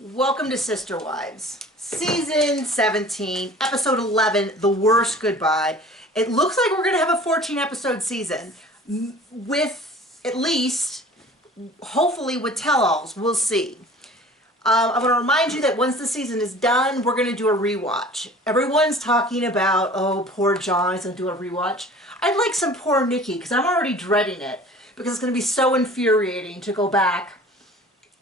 Welcome to Sister Wives, Season 17, Episode 11, The Worst Goodbye. It looks like we're going to have a 14-episode season with, at least, hopefully with tell-alls. We'll see. I want to remind you that once the season is done, we're going to do a rewatch. Everyone's talking about, oh, poor John, he's going to do a rewatch. I'd like some poor Nikki, because I'm already dreading it, because it's going to be so infuriating to go back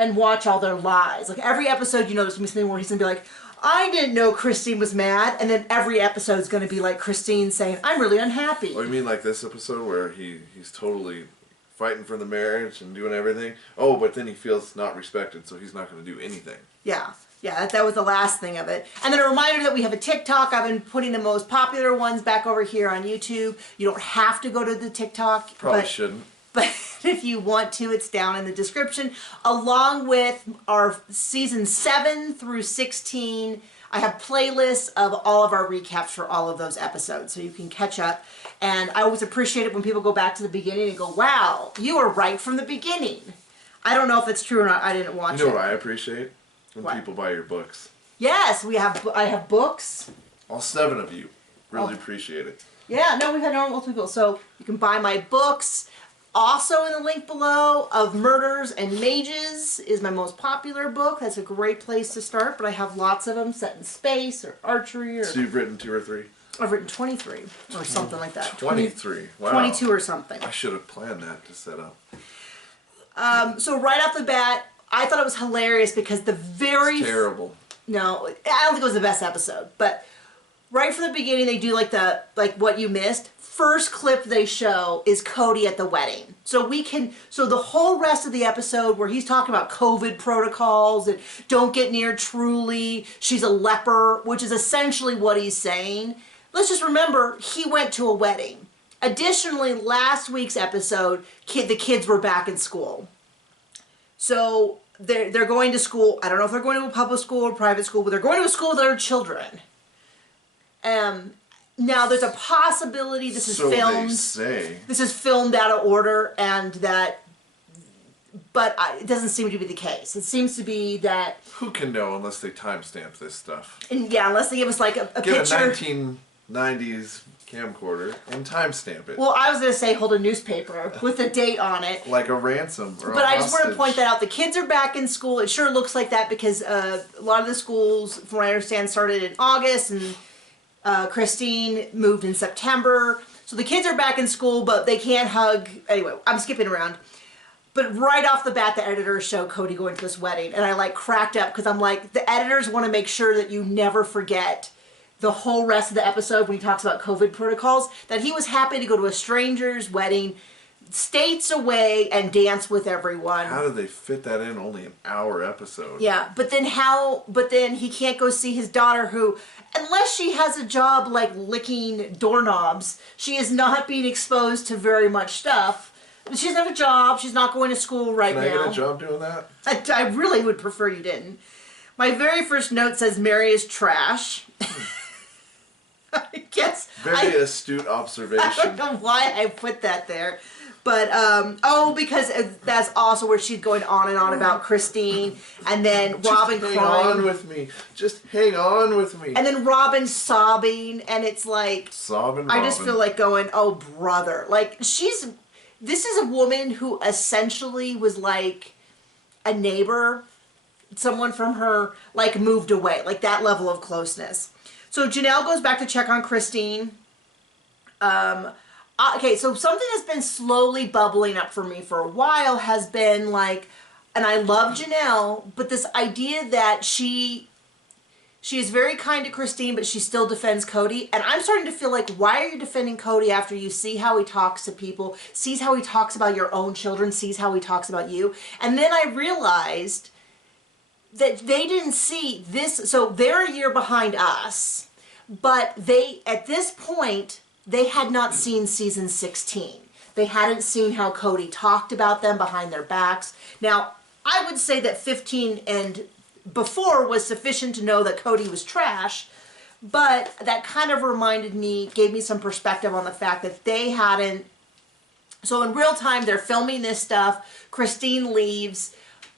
and watch all their lies. Like every episode, you know, there's going to be something where he's going to be like, I didn't know Christine was mad. And then every episode is going to be like Christine saying, I'm really unhappy. Oh, you mean like this episode where he's totally fighting for the marriage and doing everything? Oh, but then he feels not respected, so he's not going to do anything. Yeah. Yeah, that was the last thing of it. And then a reminder that we have a TikTok. I've been putting the most popular ones back over here on YouTube. You don't have to go to the TikTok. Probably shouldn't. But if you want to, it's down in the description. Along with our season 7 through 16, I have playlists of all of our recaps for all of those episodes, so you can catch up. And I always appreciate it when people go back to the beginning and go, wow, you were right from the beginning. I don't know if it's true or not. I didn't watch it. You know what I appreciate? When what? People buy your books. Yes, I have books. All 7 of you. Really appreciate it. Yeah, no, we've had multiple people. So you can buy my books. Also in the link below, Of Murders and Mages is my most popular book. That's a great place to start, but I have lots of them set in space or archery. So you've written 2 or 3? I've written 23 or something like that. 23. Wow. 22 or something. I should have planned that to set up. So right off the bat, I thought it was hilarious because the very... It's terrible. No, I don't think it was the best episode, but right from the beginning they do like what you missed. First clip they show is Cody at the wedding. So the whole rest of the episode where he's talking about COVID protocols and don't get near Truly, she's a leper, which is essentially what he's saying. Let's just remember, he went to a wedding. Additionally, last week's episode, the kids were back in school. So they're going to school. I don't know if they're going to a public school or private school, but they're going to a school with their children. Now there's a possibility this is filmed. So they say. This is filmed out of order, and but it doesn't seem to be the case. It seems to be that. Who can know unless they timestamp this stuff? And yeah, unless they give us like a Get picture. a 1990s camcorder and timestamp it. Well, I was going to say hold a newspaper with a date on it. Like a ransom or But a I just want to hostage. point that out. The kids are back in school. It sure looks like that because a lot of the schools, from what I understand, started in August, and Christine moved in September. So the kids are back in school, but they can't hug. Anyway, I'm skipping around. But right off the bat, the editors show Cody going to this wedding. And I cracked up because I'm like, the editors want to make sure that you never forget the whole rest of the episode when he talks about COVID protocols, that he was happy to go to a stranger's wedding, states away, and dance with everyone. How did they fit that in only an hour episode? Yeah, but then he can't go see his daughter who, unless she has a job like licking doorknobs, she is not being exposed to very much stuff. She doesn't have a job, she's not going to school right now. Can I get a job doing that? I really would prefer you didn't. My very first note says Mary is trash. I guess. Very astute observation. I don't know why I put that there. But, because that's also where she's going on and on about Christine. And then Robin crying. Hang on with me. Just hang on with me. And then Robin sobbing. And it's like... Sobbing I just feel like going, oh, brother. Like, this is a woman who essentially was like a neighbor. Someone from her, like, moved away. Like, that level of closeness. So Janelle goes back to check on Christine. Okay, so something that's been slowly bubbling up for me for a while has been like, and I love Janelle, but this idea that she is very kind to Christine, but she still defends Cody. And I'm starting to feel like, why are you defending Cody after you see how he talks to people, sees how he talks about your own children, sees how he talks about you? And then I realized that they didn't see this. So they're a year behind us, but at this point, they had not seen season 16. They hadn't seen how Cody talked about them behind their backs. Now, I would say that 15 and before was sufficient to know that Cody was trash, but that kind of gave me some perspective on the fact that they hadn't. So in real time, they're filming this stuff. Christine leaves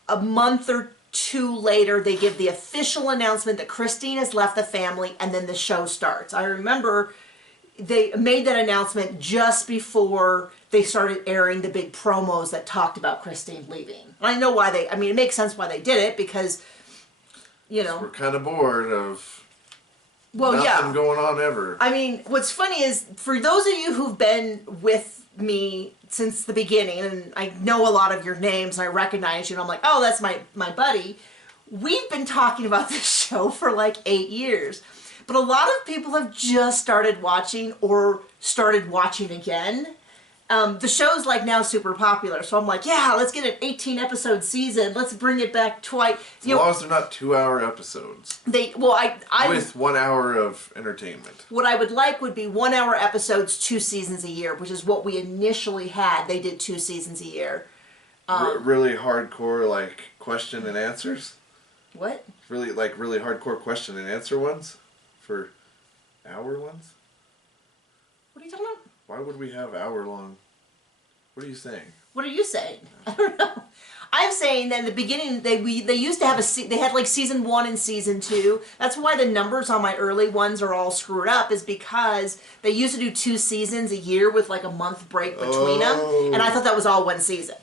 a month or two later, they give the official announcement that Christine has left the family, and then the show starts. I remember they made that announcement just before they started airing the big promos that talked about Christine leaving. And I know why I mean, it makes sense why they did it, because, you know. We're kind of bored of nothing going on ever. I mean, what's funny is, for those of you who've been with me since the beginning, and I know a lot of your names, and I recognize you, and I'm like, oh, that's my buddy. We've been talking about this show for like 8 years. But a lot of people have just started watching or started watching again. The show's like now super popular, so I'm like, yeah, let's get an 18 episode season. Let's bring it back twice. As long as they're not 2-hour episodes. With 1 hour of entertainment. What I would like would be 1 hour episodes, 2 seasons a year, which is what we initially had. They did 2 seasons a year. Really hardcore, like, question and answers? What? Really hardcore question and answer ones? For hour ones? What are you talking about? Why would we have hour-long? What are you saying? What are you saying? I don't know. I'm saying that in the beginning they used to have they had like season 1 and season 2. That's why the numbers on my early ones are all screwed up, is because they used to do 2 seasons a year with like a month break between them, and I thought that was all 1 season.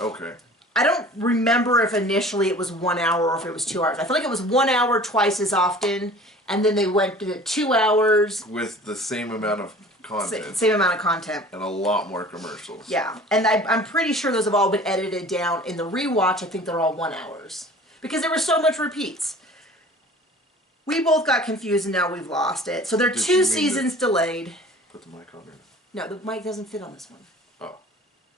Okay. I don't remember if initially it was 1 hour or if it was 2 hours. I feel like it was 1 hour twice as often, and then they went to 2 hours. With the same amount of content. Same amount of content. And a lot more commercials. Yeah. And I'm pretty sure those have all been edited down. In the rewatch, I think they're all 1 hours. Because there were so much repeats. We both got confused, and now we've lost it. So they're 2 seasons delayed. Put the mic on there. No, the mic doesn't fit on this one. Oh.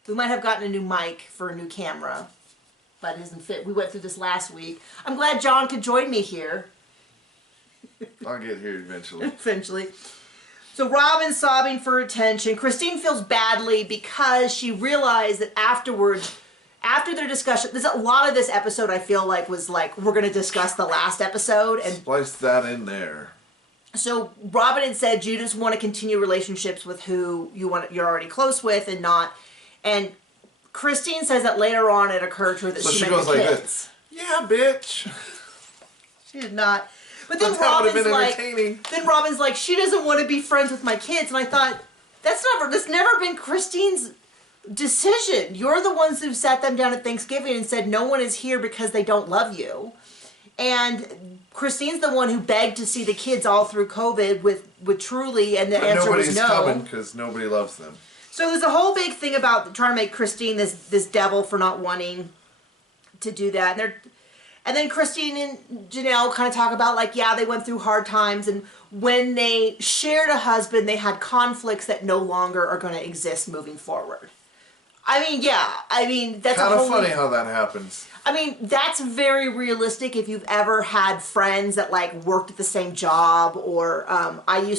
We might have gotten a new mic for a new camera, but it doesn't fit. We went through this last week. I'm glad John could join me here. I'll get here eventually. Eventually. So Robin's sobbing for attention. Christine feels badly because she realized that afterwards, after their discussion, there's a lot of this episode I feel like was like, we're going to discuss the last episode. And splice that in there. So Robin had said you just want to continue relationships with who you're already close with and not. And Christine says that later on it occurred to her that so she she meant goes the like kids. this. Yeah, bitch. She did not. But then Robin's like, she doesn't want to be friends with my kids. And I thought, that's never been Christine's decision. You're the ones who sat them down at Thanksgiving and said no one is here because they don't love you. And Christine's the one who begged to see the kids all through COVID with Truly, and the answer was no. Nobody's coming because nobody loves them. So there's a whole big thing about trying to make Christine this devil for not wanting to do that. And then Christine and Janelle kind of talk about, like, yeah, they went through hard times, and when they shared a husband, they had conflicts that no longer are going to exist moving forward. I mean, yeah. I mean, that's kind of funny how that happens. I mean, that's very realistic if you've ever had friends that, like, worked at the same job, or I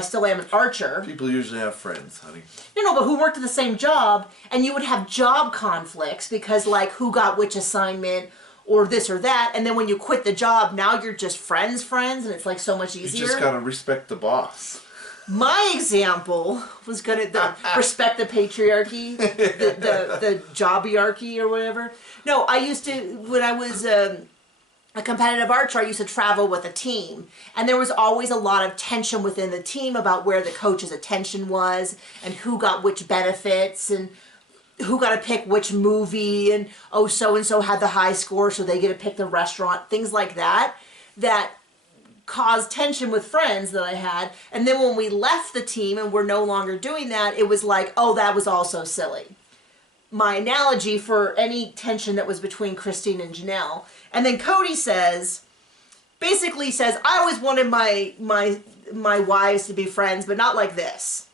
still am an archer. People usually have friends, honey. No, but who worked at the same job, and you would have job conflicts because, like, who got which assignment or this or that, and then when you quit the job, now you're just friends, and it's, like, so much easier. You just gotta respect the boss. My example was gonna respect the patriarchy, the jobbyarchy or whatever. No, I used to, when I was a competitive archer, I used to travel with a team, and there was always a lot of tension within the team about where the coach's attention was and who got which benefits and who got to pick which movie, and oh, so-and-so had the high score so they get to pick the restaurant, things like that caused tension with friends that I had. And then when we left the team and we're no longer doing that, it was like, oh, that was all so silly. My analogy for any tension that was between Christine and Janelle. And then Cody basically says, I always wanted my wives to be friends, but not like this.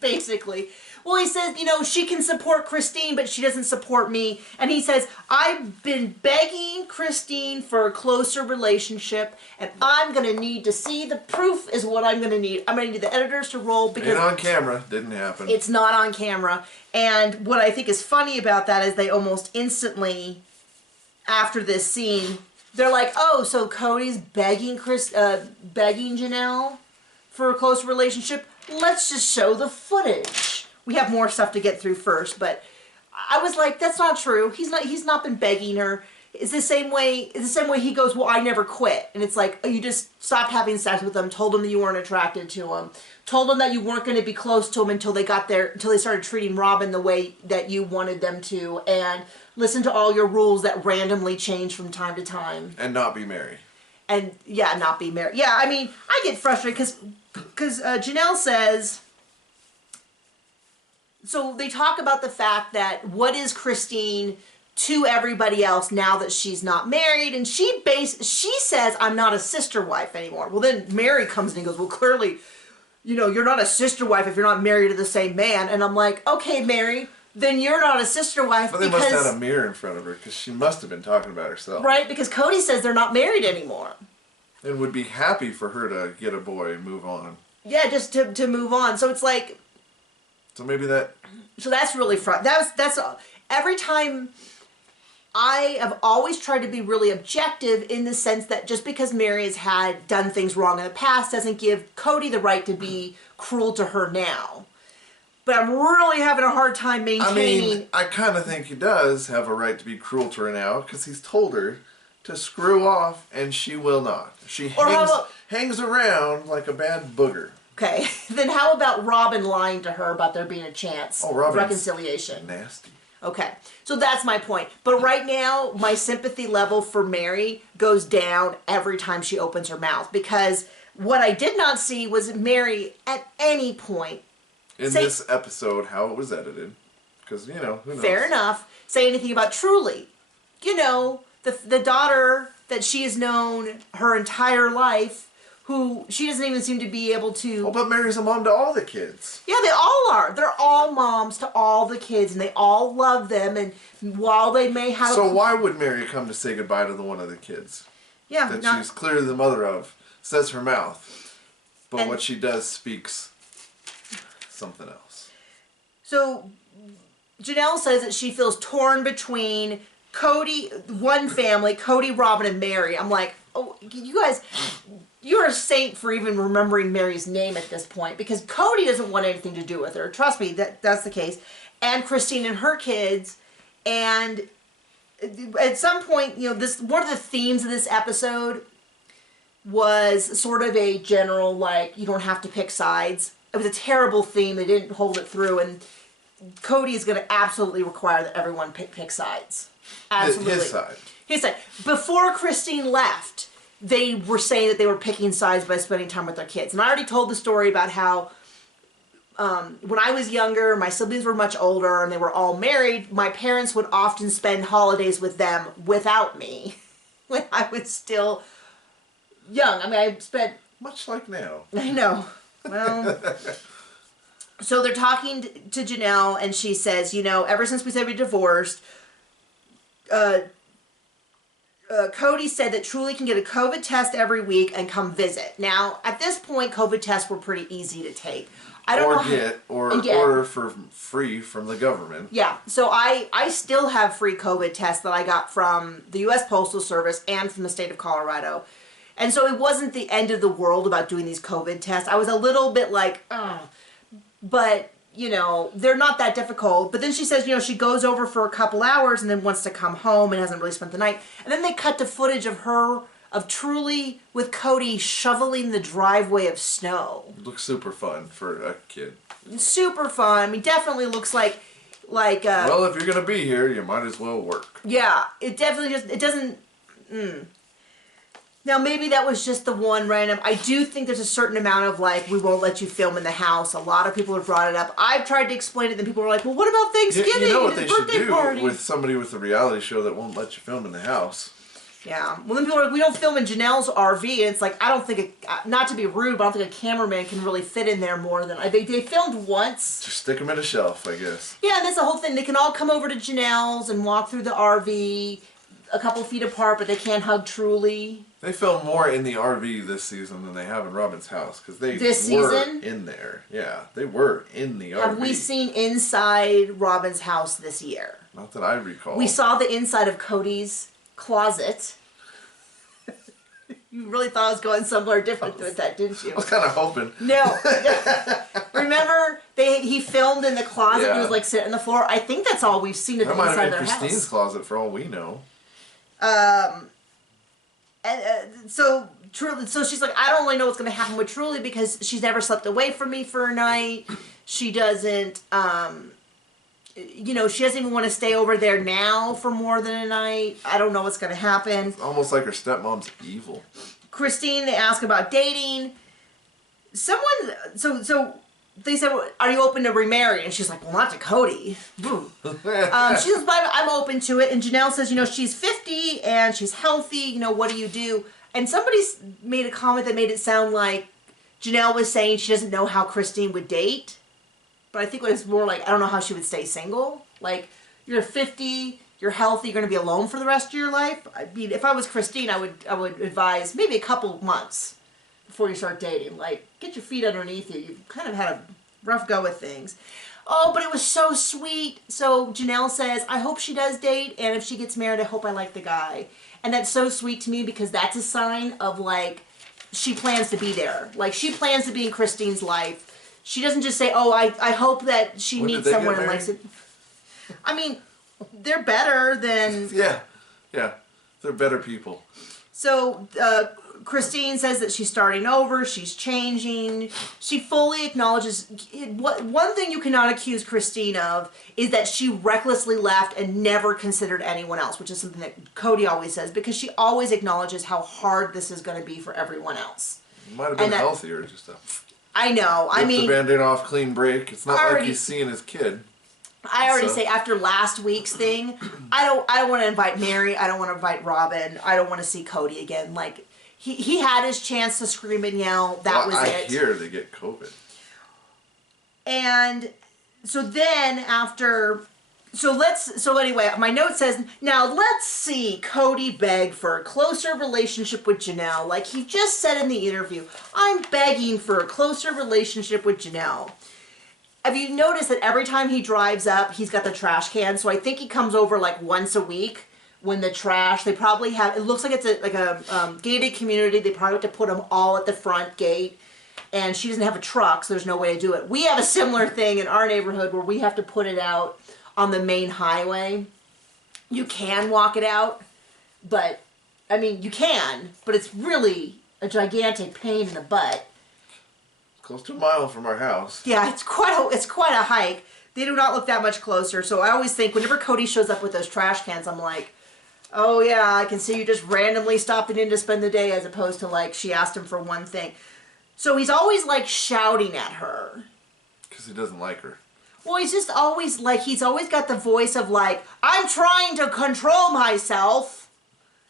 Basically. Well, he says, she can support Christine, but she doesn't support me. And he says, I've been begging Christine for a closer relationship, and I'm going to need to see the proof is what I'm going to need. I'm going to need the editors to roll because... Ain't on camera. Didn't happen. It's not on camera. And what I think is funny about that is they almost instantly, after this scene, they're like, oh, so Cody's begging Janelle for a close relationship? Let's just show the footage. We have more stuff to get through first, but I was like, that's not true. He's not been begging her. It's the same way he goes, well, I never quit. And it's like, you just stopped having sex with him, told him that you weren't attracted to him, told him that you weren't going to be close to him until they started treating Robin the way that you wanted them to, and listen to all your rules that randomly change from time to time. And not be married. And, yeah, not be married. Yeah, I mean, I get frustrated because Janelle says... So they talk about the fact that what is Christine to everybody else now that she's not married, and she says, I'm not a sister wife anymore. Well, then Mary comes in and goes, well, clearly, you're not a sister wife if you're not married to the same man. And I'm like, okay, Mary, then you're not a sister wife. But they must have had a mirror in front of her, because she must have been talking about herself. Right, because Cody says they're not married anymore. And would be happy for her to get a boy and move on. Yeah, just to move on. So it's like... So maybe that... So that's really that's every time... I have always tried to be really objective in the sense that just because Mary has done things wrong in the past doesn't give Cody the right to be cruel to her now. But I'm really having a hard time maintaining... I mean, I kind of think he does have a right to be cruel to her now, because he's told her to screw off, and she will not. She hangs around like a bad booger. Okay, then how about Robin lying to her about there being a chance of reconciliation? Nasty. Okay, so that's my point. But right now, my sympathy level for Mary goes down every time she opens her mouth, because what I did not see was Mary at any point in this episode, how it was edited, because, who knows? Fair enough, say anything about Truly. The daughter that she has known her entire life, who she doesn't even seem to be able to... Oh, but Mary's a mom to all the kids. Yeah, they all are. They're all moms to all the kids, and they all love them, and while they may have... So why would Mary come to say goodbye to one of the kids? Yeah. That she's clearly the mother of, says her mouth. But what she does speaks something else. So Janelle says that she feels torn between one family, Cody, Robin, and Mary. I'm like, oh, you guys... You're a saint for even remembering Mary's name at this point, because Cody doesn't want anything to do with her. Trust me, that's the case. And Christine and her kids. And at some point, one of the themes of this episode was sort of a general, like, you don't have to pick sides. It was a terrible theme. They didn't hold it through. And Cody is going to absolutely require that everyone pick sides. Absolutely. His side. His side. Before Christine left, they were saying that they were picking sides by spending time with their kids. And I already told the story about how when I was younger, my siblings were much older, and they were all married. My parents would often spend holidays with them without me when I was still young. I mean, I spent... Much like now. I know. Well... So they're talking to Janelle, and she says, ever since we said we divorced... Cody said that Truly can get a COVID test every week and come visit. Now, at this point, COVID tests were pretty easy to take. Order for free from the government. Yeah, so I still have free COVID tests that I got from the U.S. Postal Service and from the state of Colorado. And so it wasn't the end of the world about doing these COVID tests. I was a little bit like, ugh. But... they're not that difficult. But then she says, she goes over for a couple hours and then wants to come home and hasn't really spent the night. And then they cut to footage of Truly with Cody shoveling the driveway of snow. It looks super fun for a kid. Super fun. I mean, definitely looks like... well, if you're going to be here, you might as well work. Yeah, it definitely just... It doesn't... Now, maybe that was just the one random... I do think there's a certain amount of, we won't let you film in the house. A lot of people have brought it up. I've tried to explain it, and people are like, well, what about Thanksgiving? You know what they should do party? with somebody with a reality show that won't let you film in the house? Yeah. Well, then people are like, we don't film in Janelle's RV, and it's like, I don't think... not to be rude, but I don't think a cameraman can really fit in there more than... They filmed once. Just stick them in a shelf, I guess. Yeah, and that's the whole thing. They can all come over to Janelle's and walk through the RV a couple feet apart, but they can't hug Truly. They filmed more in the RV this season than they have in Robin's house, because they were in there. Yeah, they were in the RV. Have we seen inside Robin's house this year? Not that I recall. We saw the inside of Cody's closet. You really thought I was going somewhere different with that, didn't you? I was kind of hoping. No. Remember, he filmed in the closet. Yeah. He was like sitting on the floor. I think that's all we've seen of the inside of their house. That might have been Christine's closet for all we know. So she's like, I don't really know what's going to happen with Truly because she's never slept away from me for a night. She doesn't, she doesn't even want to stay over there now for more than a night. I don't know what's going to happen. It's almost like her stepmom's evil. Christine, they ask about dating. So they said, well, are you open to remarry? And she's like, well, not to Cody. She says, I'm open to it. And Janelle says, she's 50 and she's healthy. What do you do? And somebody made a comment that made it sound like Janelle was saying she doesn't know how Christine would date. But I think it was more like, I don't know how she would stay single. Like, you're 50, you're healthy, you're going to be alone for the rest of your life. I mean, if I was Christine, I would advise maybe a couple of months before you start dating. Like, get your feet underneath you. You've kind of had a rough go with things. Oh, but it was so sweet. So Janelle says, I hope she does date, and if she gets married, I hope I like the guy. And that's so sweet to me because that's a sign of, like, she plans to be there. Like, she plans to be in Christine's life. She doesn't just say, oh, I hope that she meets someone and likes it. I mean, they're better than... Yeah. They're better people. So, Christine says that she's starting over, she's changing. She fully acknowledges... One thing you cannot accuse Christine of is that she recklessly left and never considered anyone else, which is something that Cody always says, because she always acknowledges how hard this is going to be for everyone else. It might have been healthier, just to... I know. Rip the Band-Aid off, clean break. It's not like he's seeing his kid. I already say after last week's thing, I don't want to invite Mary. I don't want to invite Robin. I don't want to see Cody again. Like he had his chance to scream and yell. That was it. I hear they get COVID. And so then after. So anyway, my note says, now let's see Cody beg for a closer relationship with Janelle. Like he just said in the interview, I'm begging for a closer relationship with Janelle. Have you noticed that every time he drives up, he's got the trash can? So I think he comes over like once a week when the trash, they probably have, it looks like it's a gated community. They probably have to put them all at the front gate. And she doesn't have a truck, so there's no way to do it. We have a similar thing in our neighborhood where we have to put it out on the main highway. You can walk it out, but, I mean, you can, but it's really a gigantic pain in the butt. Close to a mile from our house. Yeah, it's quite a hike. They do not look that much closer, so I always think whenever Cody shows up with those trash cans, I'm like, oh yeah, I can see you just randomly stopping in to spend the day as opposed to like she asked him for one thing. So he's always like shouting at her. Because he doesn't like her. Well, he's just always like, he's always got the voice of like, I'm trying to control myself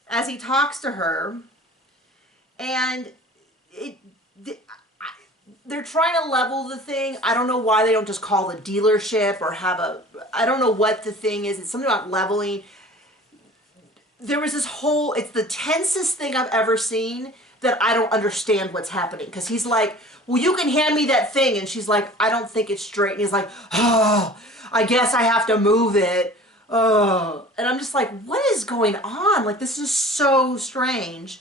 as he talks to her. And they're trying to level the thing. I don't know why they don't just call the dealership or have I don't know what the thing is. It's something about leveling. There was this whole, it's the tensest thing I've ever seen that I don't understand what's happening. Because he's like, well, you can hand me that thing. And she's like, I don't think it's straight. And he's like, oh, I guess I have to move it. Oh. And I'm just like, what is going on? Like, this is so strange.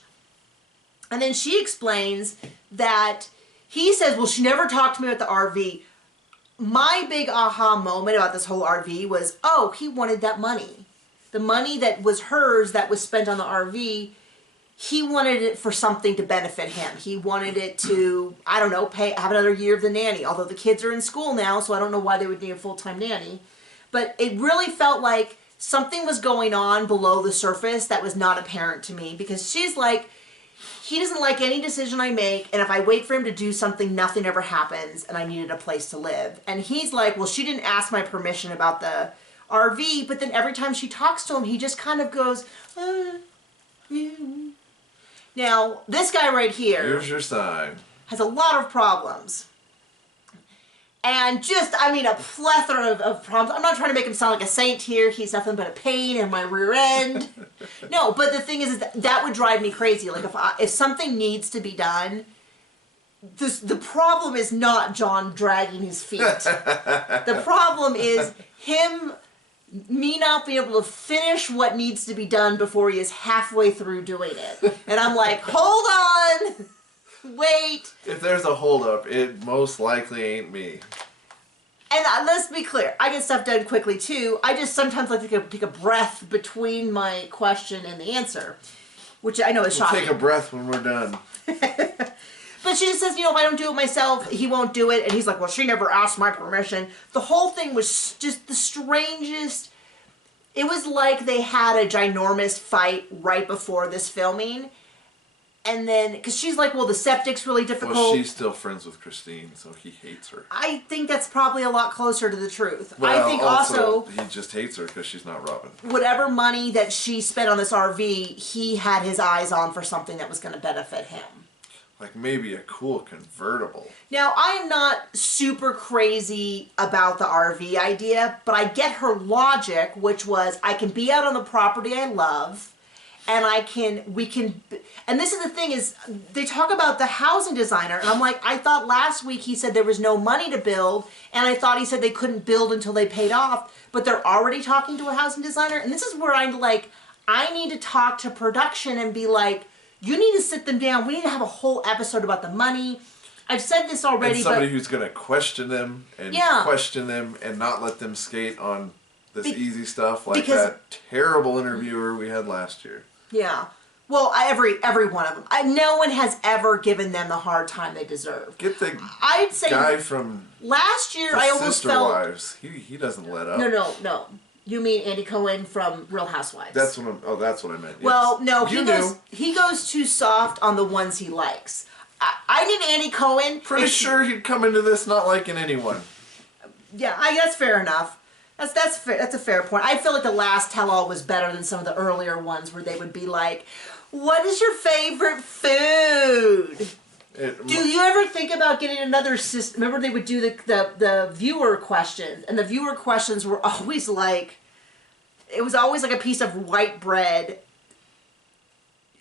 And then she explains that he says, well, she never talked to me about the RV. My big aha moment about this whole RV was, oh, he wanted that money. The money that was hers that was spent on the RV, he wanted it for something to benefit him. He wanted it to, I don't know, have another year of the nanny. Although the kids are in school now, so I don't know why they would need a full-time nanny. But it really felt like something was going on below the surface that was not apparent to me. Because she's like, he doesn't like any decision I make, and if I wait for him to do something, nothing ever happens, and I needed a place to live. And he's like, well, she didn't ask my permission about the RV, but then every time she talks to him, he just kind of goes, yeah. Now, this guy right here, here's your sign, has a lot of problems. And just, I mean, a plethora of problems. I'm not trying to make him sound like a saint here. He's nothing but a pain in my rear end. No, but the thing is that would drive me crazy. Like, if something needs to be done, the problem is not John dragging his feet. The problem is him me not being able to finish what needs to be done before he is halfway through doing it. And I'm like, hold on, wait. If there's a holdup, it most likely ain't me. And let's be clear, I get stuff done quickly too. I just sometimes like to take a breath between my question and the answer, which I know is shocking. Take a breath when we're done. But she just says, if I don't do it myself, he won't do it. And he's like, well, she never asked my permission. The whole thing was just the strangest. It was like they had a ginormous fight right before this filming. And then, because she's like, well, the septic's really difficult. Well, she's still friends with Christine, so he hates her. I think that's probably a lot closer to the truth. Well, I think also he just hates her because she's not Robin. Whatever money that she spent on this RV, he had his eyes on for something that was going to benefit him. Like maybe a cool convertible. Now, I am not super crazy about the RV idea, but I get her logic, which was I can be out on the property I love, and and this is the thing is, they talk about the housing designer, and I'm like, I thought last week he said there was no money to build, and I thought he said they couldn't build until they paid off, but they're already talking to a housing designer, and this is where I'm like, I need to talk to production and be like, you need to sit them down. We need to have a whole episode about the money. I've said this already, and somebody who's going to question them and not let them skate on this easy stuff like that terrible interviewer we had last year. Yeah. Well, every one of them. No one has ever given them the hard time they deserve. Get the I'd say guy from last year. I almost Sister felt Wives. He doesn't let up. No. You mean Andy Cohen from Real Housewives? That's what I meant. Yes. Well, no, he goes too soft on the ones he likes. I need Andy Cohen. Pretty sure he'd come into this not liking anyone. Yeah, that's fair enough. That's fair. That's a fair point. I feel like the last tell-all was better than some of the earlier ones where they would be like, "What is your favorite food?" Do you ever think about getting another system? Remember they would do the viewer questions, and the viewer questions were always like, it was always like a piece of white bread.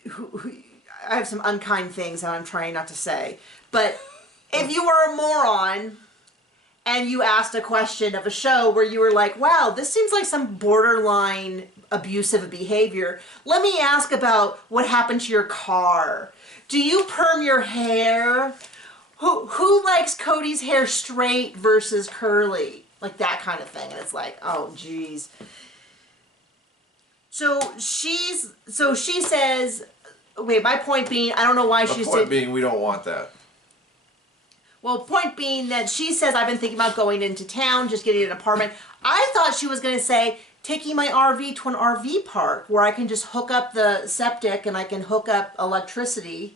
I have some unkind things that I'm trying not to say, but if you were a moron and you asked a question of a show where you were like, wow, this seems like some borderline abusive behavior, let me ask about what happened to your car. Do you perm your hair? Who likes Cody's hair straight versus curly? Like that kind of thing. And it's like, oh, geez. So she says, okay, my point being, I don't know why she's... The point being, we don't want that. Well, point being that she says, I've been thinking about going into town, just getting an apartment. I thought she was going to say, taking my RV to an RV park where I can just hook up the septic and I can hook up electricity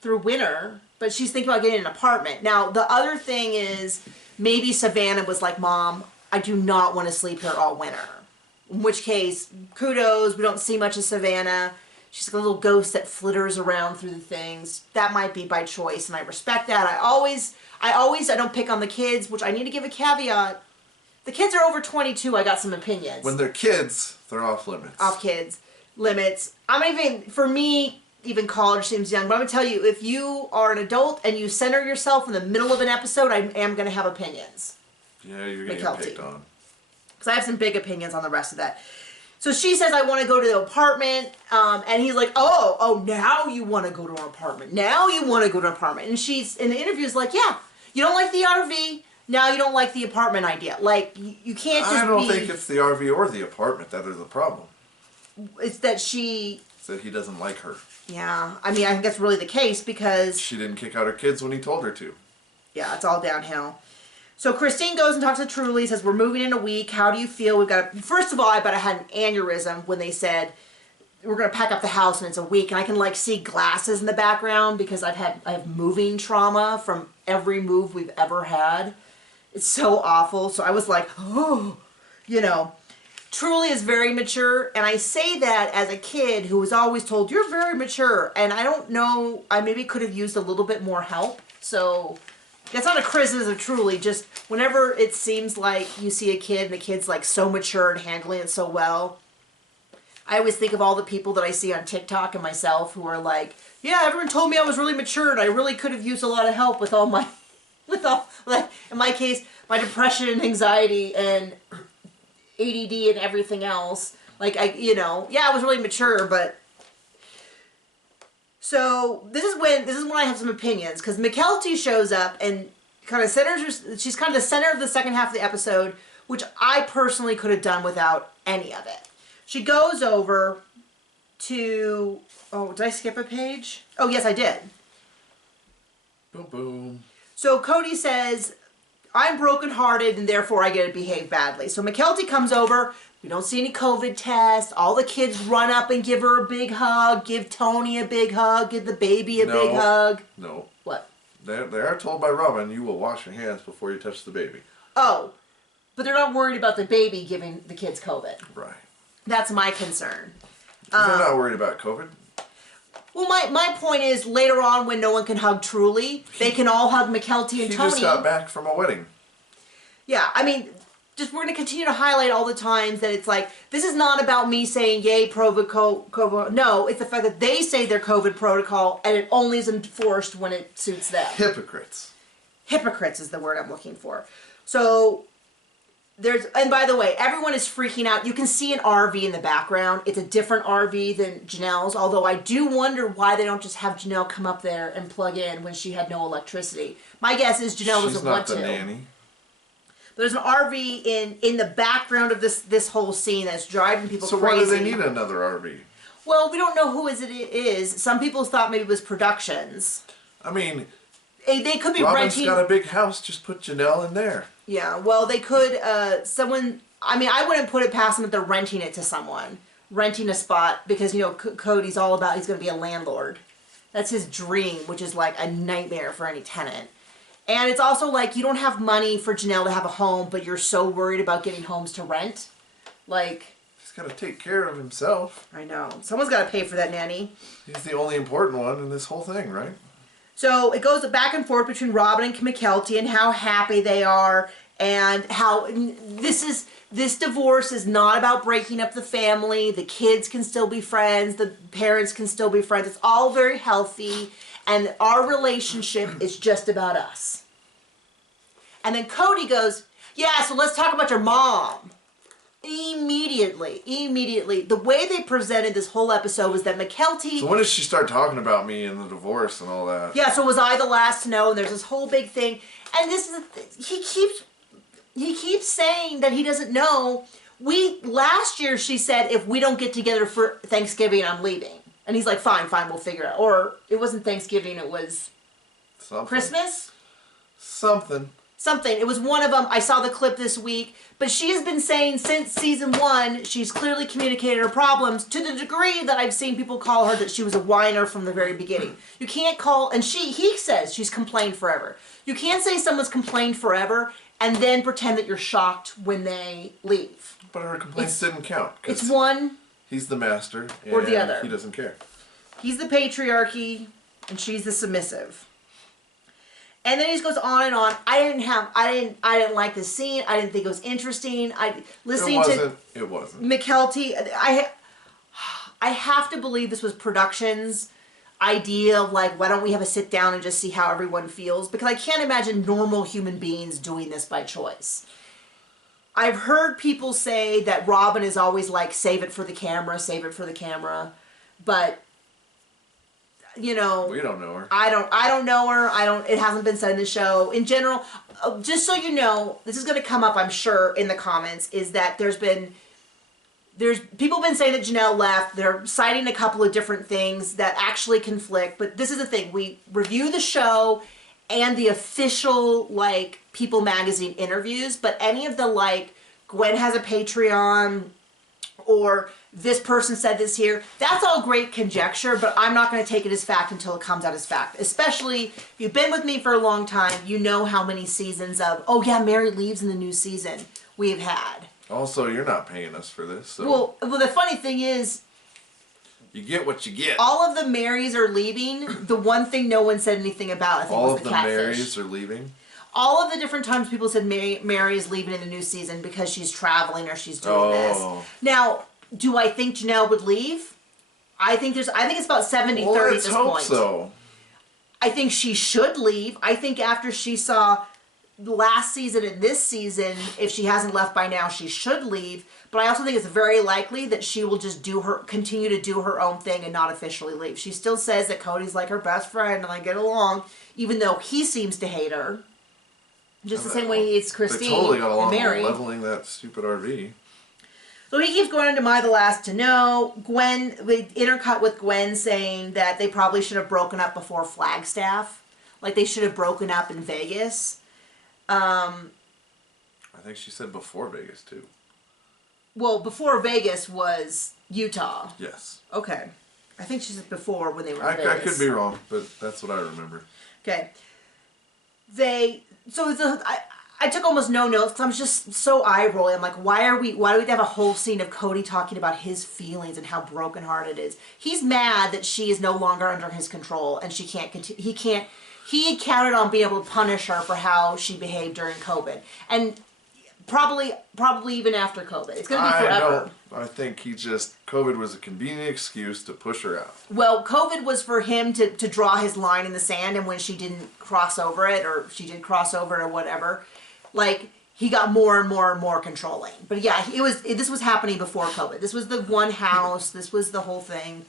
through winter. But she's thinking about getting an apartment. Now, the other thing is, maybe Savannah was like, Mom, I do not want to sleep here all winter. In which case, kudos, we don't see much of Savannah. She's like a little ghost that flitters around through the things. That might be by choice, and I respect that. I don't pick on the kids, which I need to give a caveat. The kids are over 22, I got some opinions. When they're kids, they're off limits. Off kids. Limits. For me, even college seems young, but I'm going to tell you, if you are an adult and you center yourself in the middle of an episode, I am going to have opinions. Yeah, you're going to get picked on. Because I have some big opinions on the rest of that. So she says, I want to go to the apartment, and he's like, oh, now you want to go to an apartment. Now you want to go to an apartment. And she's, in the interview, is like, yeah, you don't like the RV, now you don't like the apartment idea. Like, you can't just I don't think it's the RV or the apartment that are the problem. It's that she... It's that he doesn't like her. Yeah, I think that's really the case because... She didn't kick out her kids when he told her to. Yeah, it's all downhill. So Christine goes and talks to Truly, says, we're moving in a week. How do you feel? First of all, I bet I had an aneurysm when they said, we're going to pack up the house and it's a week. And I can see glasses in the background because I have moving trauma from every move we've ever had. It's so awful. So I was like, oh, Truly is very mature. And I say that as a kid who was always told, you're very mature. And I don't know, I maybe could have used a little bit more help. So... That's not a criticism, Truly. Just whenever it seems like you see a kid and the kid's so mature and handling it so well, I always think of all the people that I see on TikTok and myself who are like, yeah, everyone told me I was really mature and I really could have used a lot of help with all in my case, my depression and anxiety. And ADD and everything else. Like, I was really mature, but... So, this is when I have some opinions, because McKelty shows up and kind of she's kind of the center of the second half of the episode, which I personally could have done without any of it. She goes over to... Oh, did I skip a page? Oh, yes, I did. Boom, boom. So Cody says, I'm brokenhearted and therefore I get to behave badly. So McKelty comes over. We don't see any COVID tests. All the kids run up and give her a big hug. Give Tony a big hug. Give the baby a big hug. No. What? They are told by Robin, you will wash your hands before you touch the baby. Oh. But they're not worried about the baby giving the kids COVID. Right. That's my concern. They're not worried about COVID. Well, my point is, later on when no one can hug Truly, they can all hug McKelty and Tony. She just got back from a wedding. Yeah, I mean, we're going to continue to highlight all the times that it's like, this is not about me saying, yay, COVID. No, it's the fact that they say their COVID protocol, and it only is enforced when it suits them. Hypocrites. Hypocrites is the word I'm looking for. So... and by the way, everyone is freaking out. You can see an RV in the background. It's a different RV than Janelle's, although I do wonder why they don't just have Janelle come up there and plug in when she had no electricity. My guess is Janelle doesn't want to. She's not the nanny. There's an RV in the background of this whole scene that's driving people crazy. So why do they need another RV? Well, we don't know who it is. Some people thought maybe it was Productions. I mean... They could be Robin's renting... got a big house, just put Janelle in there. Yeah, well, they could, I wouldn't put it past them that they're renting it to someone. Renting a spot, because, Cody's all about, he's going to be a landlord. That's his dream, which is like a nightmare for any tenant. And it's also like, you don't have money for Janelle to have a home, but you're so worried about getting homes to rent. Like... He's got to take care of himself. I know. Someone's got to pay for that nanny. He's the only important one in this whole thing, right? So it goes back and forth between Robin and McKelty and how happy they are, and how this divorce is not about breaking up the family. The kids can still be friends. The parents can still be friends. It's all very healthy, and our relationship is just about us. And then Cody goes, yeah, so let's talk about your mom. Immediately. The way they presented this whole episode was that McKelty... So when did she start talking about me and the divorce and all that? Yeah, so was I the last to know? And there's this whole big thing. And this is... He keeps saying that he doesn't know. Last year she said, if we don't get together for Thanksgiving, I'm leaving. And he's like, fine, we'll figure it out. Or it wasn't Thanksgiving, it was... Something. Christmas? Something. It was one of them. I saw the clip this week. But she has been saying since season 1, she's clearly communicated her problems to the degree that I've seen people call her that she was a whiner from the very beginning. You can't call, and he says she's complained forever. You can't say someone's complained forever and then pretend that you're shocked when they leave. But her complaints didn't count. It's one. He's the master. Or the other. He doesn't care. He's the patriarchy and she's the submissive. And then he just goes on and on. I didn't like the scene. I didn't think it was interesting. It wasn't. McKelty. I have to believe this was Productions' idea of like, why don't we have a sit down and just see how everyone feels? Because I can't imagine normal human beings doing this by choice. I've heard people say that Robin is always like, save it for the camera, but. We don't know her. I don't know her. It hasn't been said in the show. In general, just so you know, this is going to come up, I'm sure, in the comments, is that there's people have been saying that Janelle left. They're citing a couple of different things that actually conflict. But this is the thing. We review the show and the official, People Magazine interviews. But any of the, Gwen has a Patreon or... this person said this here. That's all great conjecture, but I'm not going to take it as fact until it comes out as fact. Especially if you've been with me for a long time, you know how many seasons of, oh yeah, Mary leaves in the new season we've had. Also, you're not paying us for this. So. Well, the funny thing is... you get what you get. All of the Marys are leaving. The one thing no one said anything about, I think, was the catfish. All of the Marys are leaving? All of the different times people said Mary is leaving in the new season because she's traveling or she's doing this. Now... do I think Janelle would leave? I think it's about 70-30 at this point. So. I think she should leave. I think after she saw last season and this season, if she hasn't left by now, she should leave. But I also think it's very likely that she will just continue to do her own thing and not officially leave. She still says that Cody's like her best friend and they get along, even though he seems to hate her. Just the same way he hates Christine. They totally got along and Mary. Leveling that stupid RV. So he keeps going into Am I the Last to Know. Gwen, we intercut with Gwen saying that they probably should have broken up before Flagstaff. Like they should have broken up in Vegas. I think she said before Vegas too. Well, before Vegas was Utah. Yes. Okay. I think she said before when they were in Vegas. I could be wrong, but that's what I remember. Okay. I took almost no notes because I'm just so eye-rolling. I'm like, why do we have a whole scene of Cody talking about his feelings and how brokenhearted it is? He's mad that she is no longer under his control and she can't continue. He counted on being able to punish her for how she behaved during COVID. And probably even after COVID. It's going to be forever. I think COVID was a convenient excuse to push her out. Well, COVID was for him to draw his line in the sand, and when she didn't cross over it, or she did cross over it or whatever, like, he got more and more and more controlling. But yeah, this was happening before COVID. This was the one house. This was the whole thing.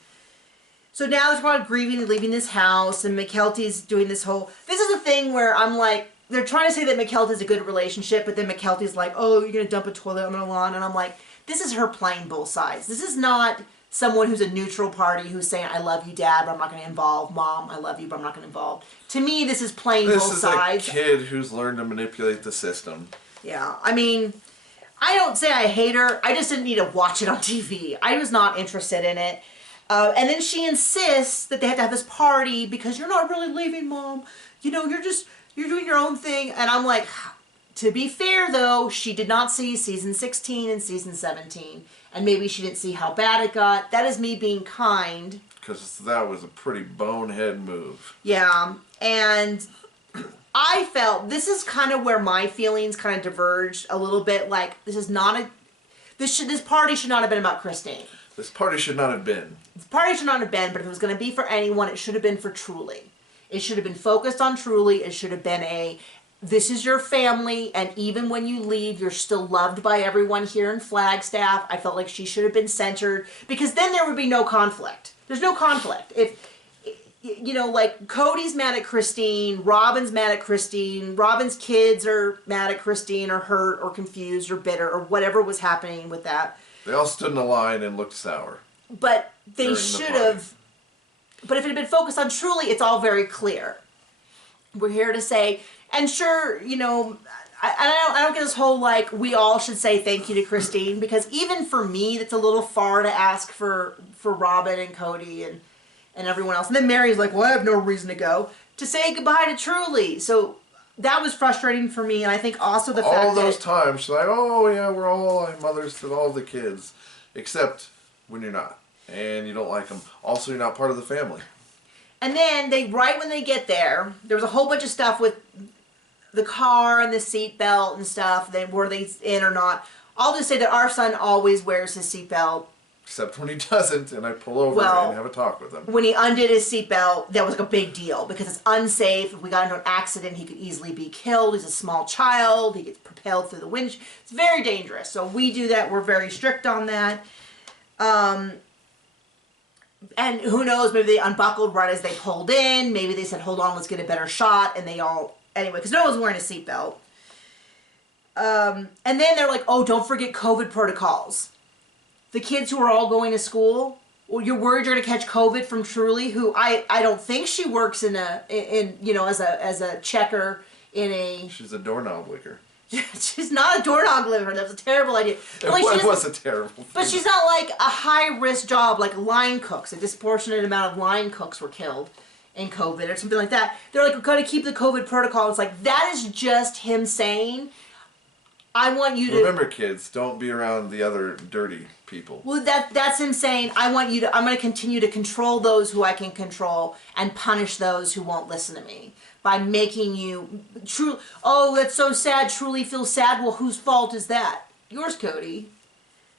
So now there's a lot of grieving and leaving this house, and McKelty's doing this whole... This is a thing where I'm like, they're trying to say that McKelty's a good relationship, but then McKelty's like, oh, you're going to dump a toilet on my lawn? And I'm like, this is her playing both sides. This is not someone who's a neutral party who's saying, I love you, Dad, but I'm not going to involve. Mom, I love you, but I'm not going to involve. To me, this is playing both sides. This is a kid who's learned to manipulate the system. Yeah, I mean, I don't say I hate her. I just didn't need to watch it on TV. I was not interested in it. And then she insists that they have to have this party because you're not really leaving, Mom. You know, you're doing your own thing. And I'm like, to be fair, though, she did not see season 16 and season 17. And maybe she didn't see how bad it got. That is me being kind. Because that was a pretty bonehead move. Yeah. And I felt, this is kind of where my feelings kind of diverged a little bit. Like, this party should not have been about Christine. This party should not have been. This party should not have been, but if it was going to be for anyone, it should have been for Truly. It should have been focused on Truly. It should have been this is your family, and even when you leave, you're still loved by everyone here in Flagstaff. I felt like she should have been centered, because then there would be no conflict. There's no conflict. If, you know, like, Cody's mad at Christine, Robin's mad at Christine, Robin's kids are mad at Christine, or hurt, or confused, or bitter, or whatever was happening with that. They all stood in a line and looked sour. But they should have. But if it had been focused on Truly, it's all very clear. We're here to say, and sure, you know, I don't get this whole, like, we all should say thank you to Christine, because even for me, that's a little far to ask for Robin and Cody and everyone else. And then Mary's like, well, I have no reason to go. To say goodbye to Truly. So that was frustrating for me, and I think also the fact that... All those times, she's like, oh, yeah, we're all mothers to all the kids, except when you're not, and you don't like them. Also, you're not part of the family. And then, right when they get there, there was a whole bunch of stuff with the car and the seatbelt and stuff, then were they in or not. I'll just say that our son always wears his seatbelt. Except when he doesn't, and I pull over and have a talk with him. When he undid his seatbelt, that was like a big deal, because it's unsafe. If we got into an accident, he could easily be killed. He's a small child. He gets propelled through the windshield. It's very dangerous. So we do that. We're very strict on that. And who knows, maybe they unbuckled right as they pulled in. Maybe they said, hold on, let's get a better shot. And they all, anyway, because no one was wearing a seatbelt. And then they're like, oh, don't forget COVID protocols. The kids who are all going to school, well, you're worried you're going to catch COVID from Truly, who I don't think she works in you know, as a checker in a... She's a doorknob licker. She's not a doorknob licker. That was a terrible idea. It was a terrible thing. But she's not like a high-risk job like line cooks. A disproportionate amount of line cooks were killed in COVID or something like that. They're like, we've got to keep the COVID protocol. It's like, that is just him saying... I want you to... Remember, kids, don't be around the other dirty people. Well, that's him saying, I'm going to continue to control those who I can control and punish those who won't listen to me. By making you... Oh, that's so sad. Truly feel sad. Well, whose fault is that? Yours, Cody.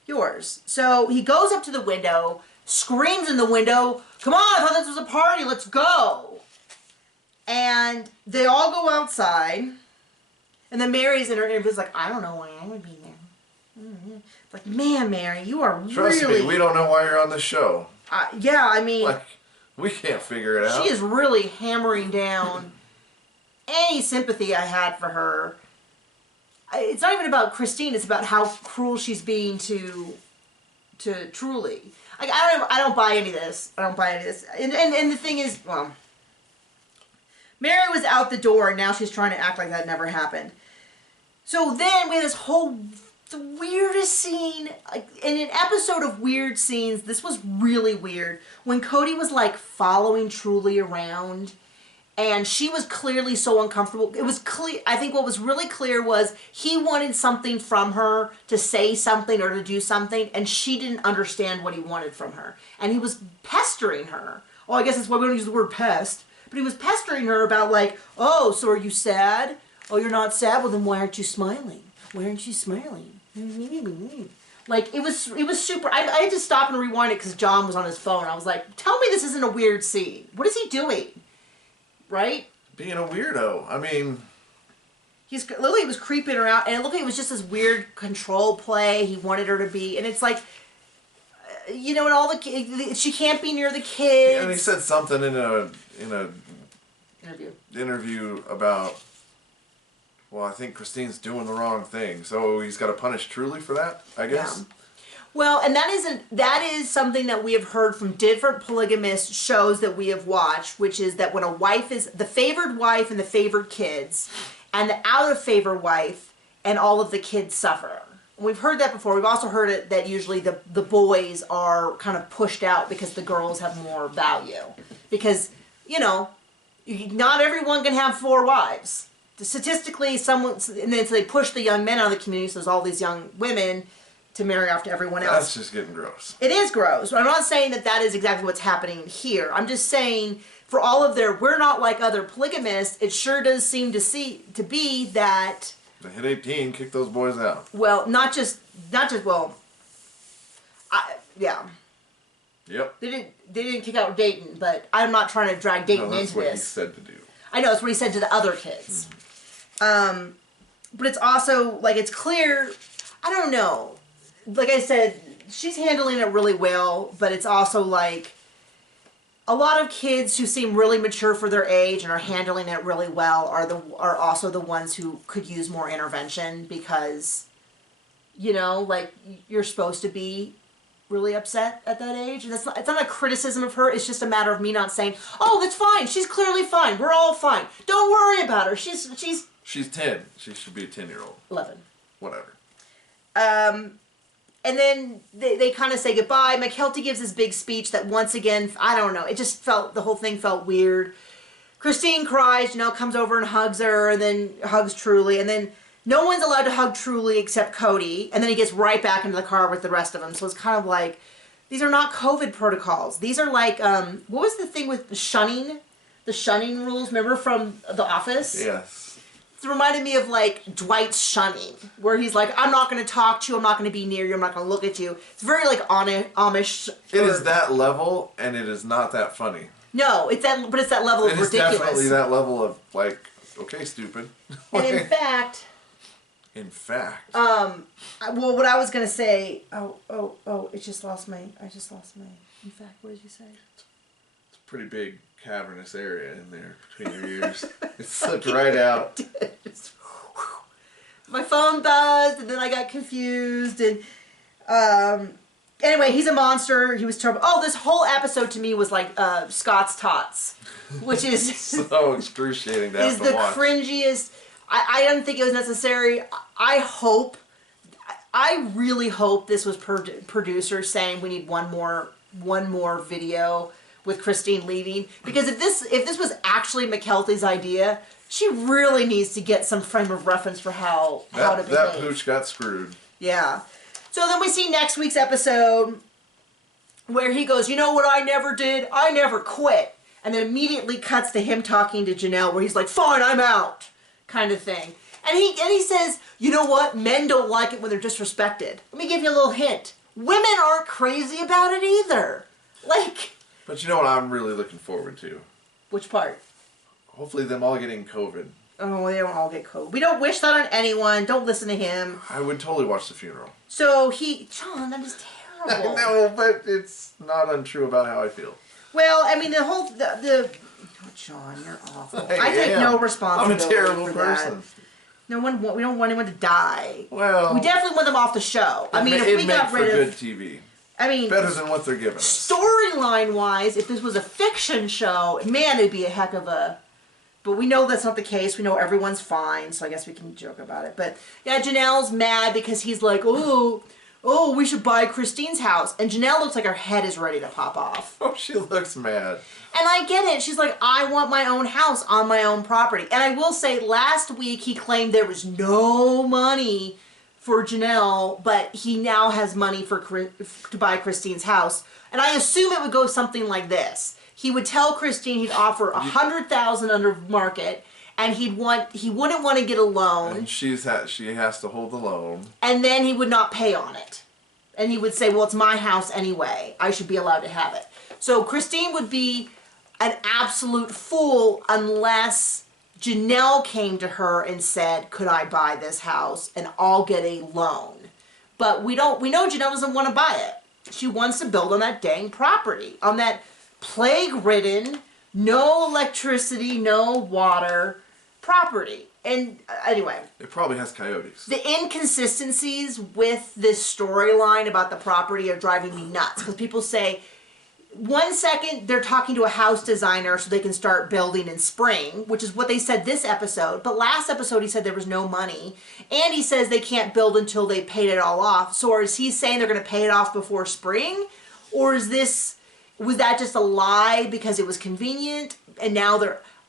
Yours. So he goes up to the window, screams in the window, come on, I thought this was a party. Let's go. And they all go outside... And then Mary's in her interview's like, I don't know why I would be there. It's like, man, Mary, you are Trust really... me, we don't know why you're on the show. Yeah, I mean... Like, we can't figure it out. She is really hammering down any sympathy I had for her. It's not even about Christine, it's about how cruel she's being to Truly. Like, I don't buy any of this. I don't buy any of this. And the thing is, well... Mary was out the door, and now she's trying to act like that never happened. So then we had this whole... the weirdest scene, like in an episode of weird scenes, this was really weird. When Cody was like following Truly around and she was clearly so uncomfortable. It was clear, I think what was really clear was he wanted something from her to say something or to do something, and she didn't understand what he wanted from her. And he was pestering her. Well, I guess that's why we don't use the word pest. But he was pestering her about like, oh, so are you sad? Oh, you're not sad? Well, then why aren't you smiling? Why aren't you smiling? Like, it was super... I had to stop and rewind it because John was on his phone. I was like, tell me this isn't a weird scene. What is he doing? Right? Being a weirdo. I mean... He was creeping her out, and it looked like it was just this weird control play he wanted her to be. And it's like, you know, and all the... She can't be near the kids. Yeah, and he said something in a interview about... Well, I think Christine's doing the wrong thing, so he's got to punish Truly for that, I guess. Yeah. Well, and that is something that we have heard from different polygamist shows that we have watched, which is that when a wife is the favored wife and the favored kids, and the out of favor wife and all of the kids suffer. We've heard that before. We've also heard it that usually the boys are kind of pushed out because the girls have more value. Because, you know, not everyone can have 4 wives. Statistically, and then so they push the young men out of the community, so there's all these young women to marry off to everyone else. That's just getting gross. It is gross. I'm not saying that is exactly what's happening here. I'm just saying, for all of we're not like other polygamists, it sure does seem to be that... They hit 18, kick those boys out. Well, not just, yeah. Yep. They didn't kick out Dayton, but I'm not trying to drag Dayton into this. That's what he said to do. I know, it's what he said to the other kids. But it's also, like, it's clear, I don't know. Like I said, she's handling it really well, but it's also, like, a lot of kids who seem really mature for their age and are handling it really well are also the ones who could use more intervention because, you know, like, you're supposed to be really upset at that age. And it's not a criticism of her. It's just a matter of me not saying, oh, that's fine. She's clearly fine. We're all fine. Don't worry about her. She's 10. She should be a 10-year-old. 11. Whatever. And then they kind of say goodbye. McKelty gives this big speech that once again, I don't know, it just the whole thing felt weird. Christine cries, you know, comes over and hugs her, and then hugs Truly, and then no one's allowed to hug Truly except Cody, and then he gets right back into the car with the rest of them. So it's kind of like, these are not COVID protocols. These are like, what was the thing with the shunning? The shunning rules, remember from The Office? Yes. It reminded me of like Dwight's shunning, where he's like, I'm not going to talk to you, I'm not going to be near you, I'm not going to look at you. It's very like Amish. It is that level, and it is not that funny. No, it's that level of ridiculous. It is definitely that level of like, okay, stupid. And in fact. Well, what I was gonna say. Oh! I just lost my. In fact, what did you say? It's a pretty big cavernous area in there between your ears. It slipped right out. My phone buzzed, and then I got confused, and anyway, he's a monster. He was terrible. Oh, this whole episode to me was like Scott's Tots, which is so excruciating to have to watch. The cringiest. I don't think it was necessary. I really hope this was producers saying we need one more video with Christine leaving, because if this was actually McKelty's idea, she really needs to get some frame of reference for how to behave. That pooch got screwed. Yeah. So then we see next week's episode where he goes, you know what I never did? I never quit. And then immediately cuts to him talking to Janelle where he's like, fine, I'm out. Kind of thing. And he says, you know what? Men don't like it when they're disrespected. Let me give you a little hint. Women aren't crazy about it either. Like... But you know what I'm really looking forward to? Which part? Hopefully them all getting COVID Oh, they don't all get COVID. We don't wish that on anyone. Don't listen to him. I would totally watch the funeral. So John, that is terrible. No, but it's not untrue about how I feel. Well, I mean, oh, John, you're awful. I take no responsibility. I'm a terrible person. No one. We don't want anyone to die. Well, we definitely want them off the show. I mean, if we got rid of good TV. I mean, better than what they're giving us. Storyline-wise, if this was a fiction show, man, it'd be a heck of a... But we know that's not the case. We know everyone's fine, so I guess we can joke about it. But, yeah, Janelle's mad because he's like, oh, we should buy Christine's house. And Janelle looks like her head is ready to pop off. Oh, she looks mad. And I get it. She's like, I want my own house on my own property. And I will say, last week he claimed there was no money for Janelle, but he now has money to buy Christine's house. And I assume it would go something like this. He would tell Christine he'd offer $100,000 under market, and he wouldn't want to get a loan. And she has to hold the loan. And then he would not pay on it. And he would say, well, it's my house anyway. I should be allowed to have it. So Christine would be an absolute fool unless Janelle came to her and said, could I buy this house and I'll get a loan. But we know Janelle doesn't want to buy it. She wants to build on that dang property, on that plague-ridden, no electricity, no water property. And anyway. It probably has coyotes. The inconsistencies with this storyline about the property are driving me nuts. Because people say, 1 second they're talking to a house designer so they can start building in spring, which is what they said this episode. But last episode he said there was no money. And he says they can't build until they paid it all off. So is he saying they're going to pay it off before spring? Or was that just a lie because it was convenient? And now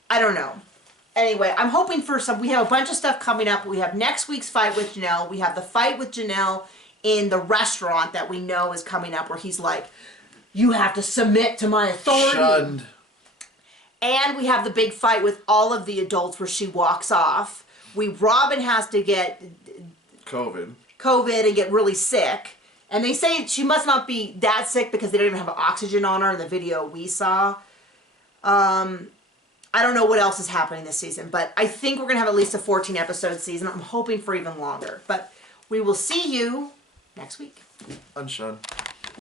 I don't know. Anyway, I'm hoping for we have a bunch of stuff coming up. We have next week's fight with Janelle. We have the fight with Janelle in the restaurant that we know is coming up where he's like, you have to submit to my authority. Shunned. And we have the big fight with all of the adults where she walks off. Robin has to get COVID and get really sick. And they say she must not be that sick because they don't even have oxygen on her in the video we saw. I don't know what else is happening this season, but I think we're going to have at least a 14-episode season. I'm hoping for even longer. But we will see you next week. Unshunned.